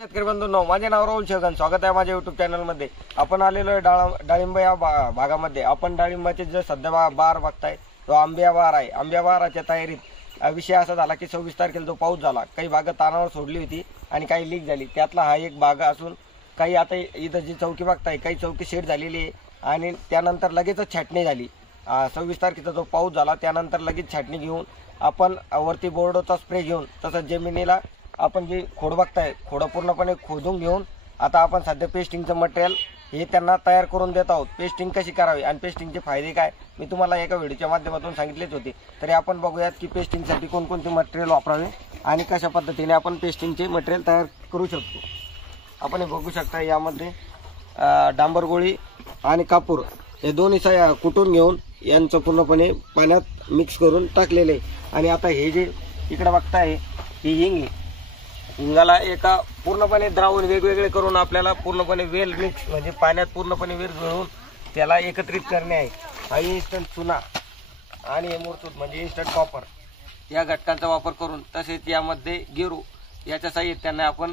शेतकरी बंधूंनो, माझे नाव राहुल शेगन. स्वागत आहे माझ्या युट्यूब चॅनलमध्ये. आपण आलेलो आहे डाळिंब या भागामध्ये. आपण डाळिंबाचे जे सध्या बार बघताय तो आंब्या बार आहे. आंब्या बाराच्या तयारीत विषय असा झाला की 26 तारखेला जो पाऊस झाला, काही भाग तानावर सोडली होती आणि काही लीक झाली. त्यातला हा एक भाग असून काही आता इथं जी चौकी बघताय, काही चौकी शेड झालेली आहे आणि त्यानंतर लगेचच छाटणी झाली. 26 तारखेचा जो पाऊस झाला त्यानंतर लगेच छाटणी घेऊन आपण वरती बोर्डोचा स्प्रे घेऊन तसंच जमिनीला आपण जे खोड बघताय खोड पूर्णपणे खोदून घेऊन आता आपण सध्या पेस्टिंगचं मटेरियल हे त्यांना तयार करून देत आहोत. पेस्टिंग कशी करावी आणि पेस्टिंगचे फायदे काय मी तुम्हाला एका व्हिडिओच्या माध्यमातून सांगितलेच होते. तरी आपण बघूयात की पेस्टिंगसाठी कोणकोणते मटेरियल वापरावे आणि कशा पद्धतीने आपण पेस्टिंगचे मटेरियल तयार करू शकतो. आपण हे बघू शकता, यामध्ये डांबर गोळी आणि कापूर हे दोन्ही कुटून घेऊन यांचं पूर्णपणे पाण्यात मिक्स करून टाकलेले. आणि आता हे जे इकडे बघताय ही हिंग, हिंगाला एका पूर्णपणे द्रावण वेगवेगळे करून आपल्याला पूर्णपणे वेल मिक्स म्हणजे पाण्यात पूर्णपणे वेल मिळवून त्याला एकत्रित करणे आहे. हा इन्स्टंट चुना आणि हे मूर्तूत म्हणजे इन्स्टंट कॉपर या घटकांचा वापर करून तसेच यामध्ये गेरू याच्या साहित्याने आपण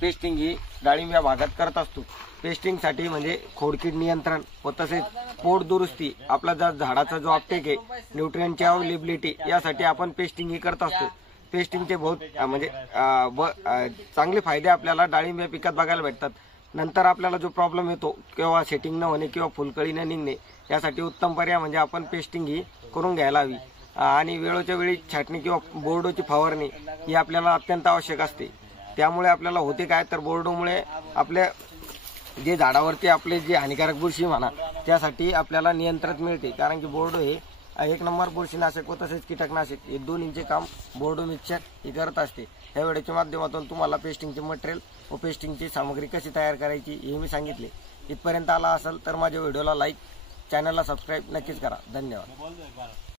पेस्टिंग ही डाळिंब या भागात करत असतो. पेस्टिंगसाठी म्हणजे खोडकीड नियंत्रण व तसेच पोट दुरुस्ती, आपला झाडाचा जो अपटेक आहे, न्यूट्रिएंटची अवेलेबिलिटी यासाठी आपण पेस्टिंग ही करत असतो. पेस्टिंगचे बहुत म्हणजे चांगले फायदे आपल्याला डाळिंब या पिकात बघायला भेटतात. नंतर आपल्याला जो प्रॉब्लेम येतो किंवा सेटिंग न होणे किंवा फुलकळी न निघणे यासाठी उत्तम पर्याय म्हणजे आपण पेस्टिंग ही करून घ्यायला हवी. आणि वेळोच्या वेळी छाटणी किंवा बोर्डोची फवारणी ही आपल्याला अत्यंत आवश्यक असते. त्यामुळे आपल्याला होते काय तर बोर्डोमुळे आपल्या जे झाडावरती आपले जे हानिकारक बुरशी म्हणा त्यासाठी आपल्याला नियंत्रण मिळते. कारण की बोर्डो हे एक नंबर बुरशीनाशक व तसेच कीटकनाशक हे दोन्हींचे काम बोर्डो मिक्सचर हे करत असते. ह्या व्हिडिओच्या माध्यमातून तुम्हाला पेस्टिंगचे मटेरियल व पेस्टिंगची सामग्री कशी तयार करायची हे मी सांगितले. इथपर्यंत आला असेल तर माझ्या व्हिडिओला लाईक, चॅनलला सबस्क्राईब नक्कीच करा. धन्यवाद.